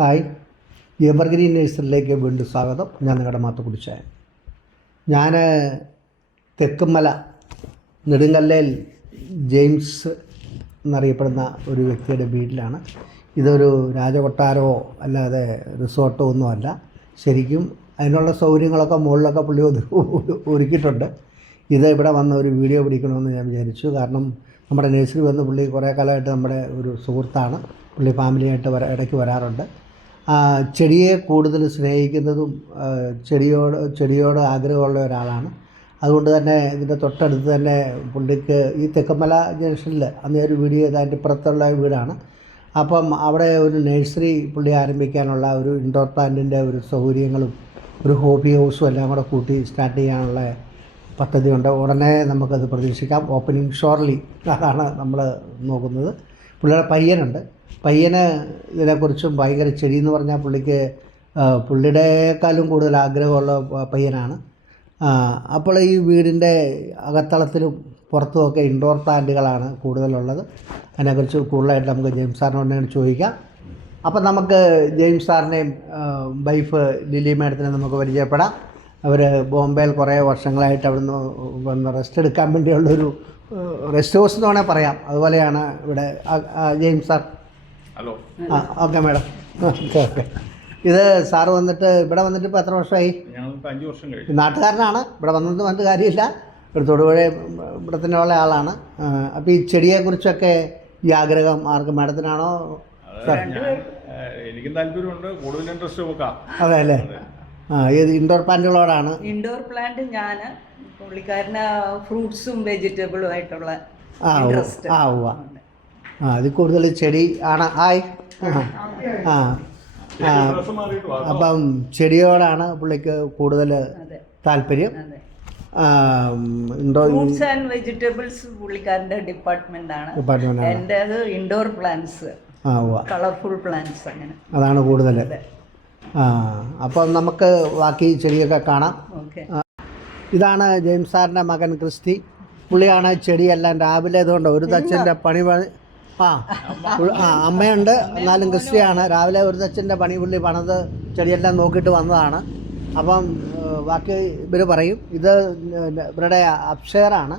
Hi, evergreen നേഴ്സറിയിലേക്ക് വീണ്ടും സ്വാഗതം. ഞാൻ നിങ്ങളുടെ മാത്തുക്കുടിച്ചായൻ. ഞാൻ തെക്കുംമല നെടുങ്കല്ലയിൽ ജെയിംസ് എന്നറിയപ്പെടുന്ന ഒരു വ്യക്തിയുടെ വീട്ടിലാണ്. ഇതൊരു രാജകൊട്ടാരമോ അല്ലാതെ റിസോർട്ടോ ഒന്നുമല്ല. ശരിക്കും അതിനുള്ള സൗകര്യങ്ങളൊക്കെ മുകളിലൊക്കെ പുള്ളി ഒരുക്കിയിട്ടുണ്ട്. ഇത് ഇവിടെ വന്ന ഒരു വീഡിയോ പിടിക്കണമെന്ന് ഞാൻ വിചാരിച്ചു. കാരണം നമ്മുടെ നേഴ്സറി വന്ന് പുള്ളി കുറേ കാലമായിട്ട് നമ്മുടെ ഒരു സുഹൃത്താണ്. പുള്ളി ഫാമിലിയായിട്ട് ഇടയ്ക്ക് വരാറുണ്ട്. ചെടിയെ കൂടുതൽ സ്നേഹിക്കുന്നതും ചെടിയോട് ആഗ്രഹമുള്ള ഒരാളാണ്. അതുകൊണ്ട് തന്നെ ഇതിൻ്റെ തൊട്ടടുത്ത് തന്നെ പുള്ളിക്ക് ഈ തെക്കുംമല ജംഗ്ഷനിൽ അന്ന് ഒരു വീഡിയോ ചെയ്തതിൻ്റെ ഇപ്പുറത്തുള്ള വീടാണ്. അപ്പം അവിടെ ഒരു നഴ്സറി പുള്ളി ആരംഭിക്കാനുള്ള ഒരു ഇൻഡോർ പ്ലാന്റിൻ്റെ ഒരു സൗകര്യങ്ങളും ഒരു ഹോബി ഹൗസും എല്ലാം കൂടെ കൂട്ടി സ്റ്റാർട്ട് ചെയ്യാനുള്ള പദ്ധതിയുണ്ട്. ഉടനെ നമുക്കത് പ്രതീക്ഷിക്കാം. ഓപ്പണിംഗ് ഷോർലി അതാണ് നമ്മൾ നോക്കുന്നത്. പുള്ളിയുടെ പയ്യനുണ്ട്. പയ്യന് ഇതിനെക്കുറിച്ചും ഭയങ്കര ചെടി എന്ന് പറഞ്ഞാൽ പുള്ളിയുടെക്കാളും കൂടുതൽ ആഗ്രഹമുള്ള പയ്യനാണ്. അപ്പോൾ ഈ വീടിൻ്റെ അകത്തളത്തിലും പുറത്തുമൊക്കെ ഇൻഡോർ പ്ലാന്റുകളാണ് കൂടുതലുള്ളത്. അതിനെക്കുറിച്ച് കൂടുതലായിട്ട് നമുക്ക് ജെയിംസ് സാറിനോട് ചോദിക്കാം. അപ്പം നമുക്ക് ജെയിംസ് സാറിനെയും വൈഫ് ലിലി മാഡത്തിനെ നമുക്ക് പരിചയപ്പെടാം. അവർ ബോംബെയിൽ കുറേ വർഷങ്ങളായിട്ട് അവിടുന്ന് വന്ന് റെസ്റ്റ് എടുക്കാൻ വേണ്ടിയുള്ളൊരു റെസ്റ്റ് ഹൗസ് എന്ന് വേണമെങ്കിൽ പറയാം. അതുപോലെയാണ് ഇവിടെ. James sir. Hello. Okay madam. Okay. ഇത് സാറ് വന്നിട്ട് ഇവിടെ വന്നിട്ട് ഇപ്പോൾ എത്ര വർഷമായി? 5 വർഷം കഴിഞ്ഞു. നാട്ടുകാരനാണ്. ഇവിടെ വന്നിട്ട് കാര്യമില്ല. ഇവിടെ തൊടുപുഴ ഇവിടെ തന്നെ ഉള്ള ആളാണ്. അപ്പോൾ ഈ ചെടിയെക്കുറിച്ചൊക്കെ ഈ ആഗ്രഹം ആർക്ക് മാഡത്തിനാണോ? എനിക്കും താല്പര്യമുണ്ട്. കൂടുതൽ ഇൻട്രസ്റ്റ് നോക്കാം. അതെ അല്ലേ? ഏത് ഇൻഡോർ പ്ലാന്റുകളോടാണ്? ഇൻഡോർ പ്ലാന്റ് ഞാൻ പുള്ളിക്കാരന് ഫ്രൂട്ട്സും വെജിറ്റബിളും ആയിട്ടുള്ള അതിൽ കൂടുതൽ ചെടി ആണ്. അപ്പം ചെടിയോടാണ് പുള്ളിക്ക് കൂടുതൽ താല്പര്യം. ഫ്രൂട്ട്സ് ആൻഡ് വെജിറ്റബിൾസ് പുള്ളിക്കാരൻ്റെ ഡിപ്പാർട്ട്മെന്റാണ്. എൻ്റേത് ഇൻഡോർ പ്ലാന്റ്സ്, കളർഫുൾ പ്ലാന്റ്സ്, അങ്ങനെ അതാണ് കൂടുതൽ. അപ്പം നമുക്ക് ബാക്കി ചെടിയൊക്കെ കാണാം. ഇതാണ് ജെയിംസ് സാറിൻ്റെ മകൻ ക്രിസ്റ്റി. പുള്ളിയാണ് ചെടിയെല്ലാം രാവിലെ ഇതുകൊണ്ട് ഒരു തച്ചൻ്റെ പണി അമ്മയുണ്ട്, എന്നാലും ക്രിസ്റ്റിയാണ്. രാവിലെ ഒരു തച്ചൻ്റെ പണി പുള്ളി പണിത് ചെടിയെല്ലാം നോക്കിയിട്ട് വന്നതാണ്. അപ്പം ബാക്കി ഇവർ പറയും. ഇത് ഇവരുടെ അപ്ഷെയറാണ്.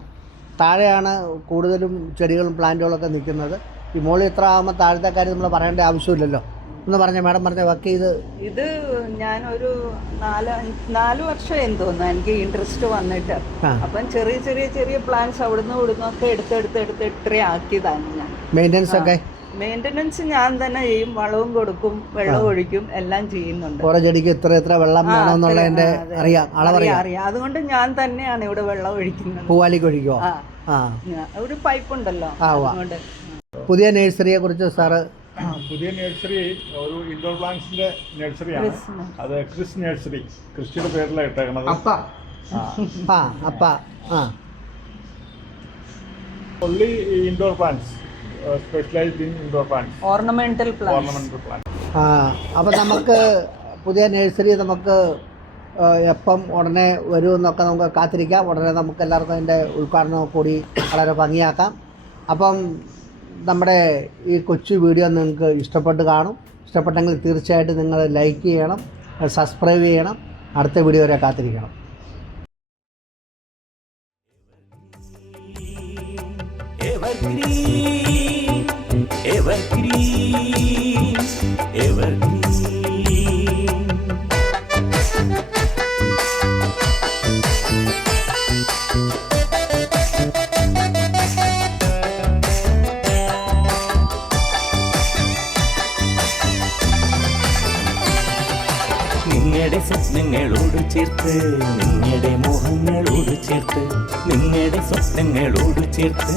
താഴെയാണ് കൂടുതലും ചെടികളും പ്ലാന്റുകളൊക്കെ നിൽക്കുന്നത്. ഈ മുകളിൽ ഇത്ര ആകുമ്പോൾ താഴത്തെ കാര്യം നമ്മൾ പറയേണ്ട ആവശ്യമില്ലല്ലോ. എന്ന് പറഞ്ഞ മാഡം പറഞ്ഞ വർക്ക് ഇത് ഞാനൊരു 4 വർഷം എന്ന് തോന്നുന്നു എനിക്ക് ഇൻട്രസ്റ്റ് വന്നിട്ട്. അപ്പം ചെറിയ പ്ലാന്റ്സ് അവിടുന്ന് ഇവിടുന്നൊക്കെ എടുത്ത് ഇത്രയും ആക്കിയതാണ് ഞാൻ. മെയിൻ്റനൻസ് ഞാൻ തന്നെ ചെയ്യും. വളവും കൊടുക്കും, വെള്ളം ഒഴിക്കും, എല്ലാം ചെയ്യുന്നുണ്ട്. ചെടിക്ക് എത്ര വെള്ളം അറിയാം. അതുകൊണ്ട് ഞാൻ തന്നെയാണ് ഇവിടെ വെള്ളം ഒഴിക്കുന്നത്. പൂവാലിക്ക് ഒഴിക്കുമോ? ഒരു പൈപ്പ് ഉണ്ടല്ലോ. അതുകൊണ്ട് പുതിയ നഴ്സറിയെ കുറിച്ച് സാറ്? പുതിയ നഴ്സറി ഒരു ഇൻഡോർ പ്ലാന്റ്സിന്റെ നഴ്സറിയാണ്. അത് ക്രിസ് നഴ്സറി, ക്രിസ്റ്റിയുടെ പേരിലാണ് ഇട്ടേക്കണത്. only indoor plants, specialized in indoor plants, ornamental plants. അപ്പോൾ നമുക്ക് പുതിയ നഴ്സറി നമുക്ക് എപ്പം ഉടനെ വരുമെന്നൊക്കെ നമുക്ക് കാത്തിരിക്കാം. ഉടനെ നമുക്ക് എല്ലാവർക്കും അതിൻ്റെ ഉദ്ഘാടനം കൂടി വളരെ ഭംഗിയാക്കാം. അപ്പം നമ്മുടെ ഈ കൊച്ചു വീഡിയോ നിങ്ങൾക്ക് ഇഷ്ടപ്പെട്ട് കാണും. ഇഷ്ടപ്പെട്ടെങ്കിൽ തീർച്ചയായിട്ടും നിങ്ങൾ ലൈക്ക് ചെയ്യണം, സബ്സ്ക്രൈബ് ചെയ്യണം. അടുത്ത വീഡിയോ വരെ കാത്തിരിക്കണം. നിങ്ങളുടെ സ്വപ്നങ്ങളോട് ചേർത്ത്, നിങ്ങളുടെ മോഹങ്ങളോട് ചേർത്ത്, നിങ്ങളുടെ സ്വപ്നങ്ങളോട് ചേർത്ത്,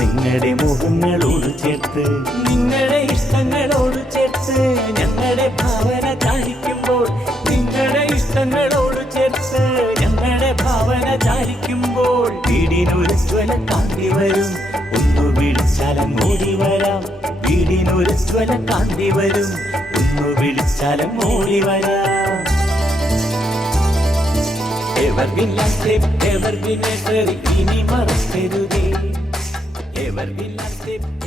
നിങ്ങളുടെ മോഹങ്ങളോട് ചേർത്ത്, നിങ്ങളുടെ ഇഷ്ടങ്ങളോട് ചേർത്ത് ഞങ്ങളുടെ ഭാവന ചാലിക്കുമ്പോൾ, നിങ്ങളുടെ ഇഷ്ടങ്ങളോട് ചേർത്ത് ഞങ്ങളുടെ ഭാവന ചാലിക്കുമ്പോൾ, വീടിനൊരു ജ്വല കാന്തി വരും, ഒന്ന് വിളിച്ചാലങ്ങോടി വരാം. വീടിനൊരു ജ്വല കാന്തി വരും, ഒന്ന് വിളിച്ചാലങ്ങോടി വരാം. എവർഗ്രീൻ നഴ്സറി ഇനി മറക്കരുതേ. Evergreen nursery